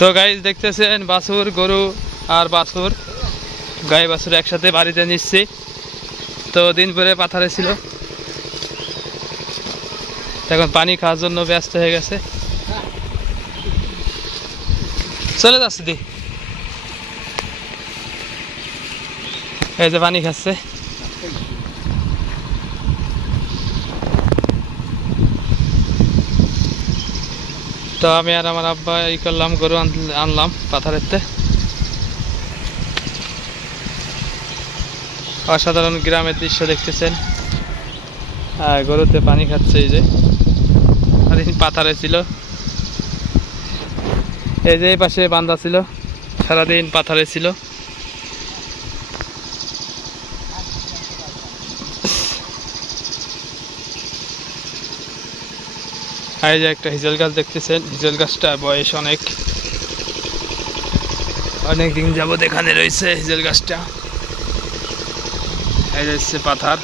তো গাইস দেখতেছেন বাছুর গরু আর বাছুর গাই বাছুর একসাথে বাড়িতে নিচ্ছি। তো দিন ভরে পাথারে ছিল, এখন পানি খাওয়ার জন্য ব্যস্ত হয়ে গেছে। চলে যাচ্ছে দি, এই যে পানি খাচ্ছে। তো আমি আর আমার আব্বা এই করলাম, গরু আনলাম পাথারেতে। অসাধারণ গ্রামের দৃশ্য দেখতেছেন, গরুতে পানি খাচ্ছে। এই যে সারাদিন পাথারে ছিল, এই যে পাশে বান্ধা ছিল, সারাদিন পাথারে ছিল। এই যে একটা হিজল গাছ দেখতেছেন, হিজল গাছটা বয়স অনেক দিন যাবত এখানে রয়েছে হিজল গাছটা। এই যে হচ্ছে পাথার।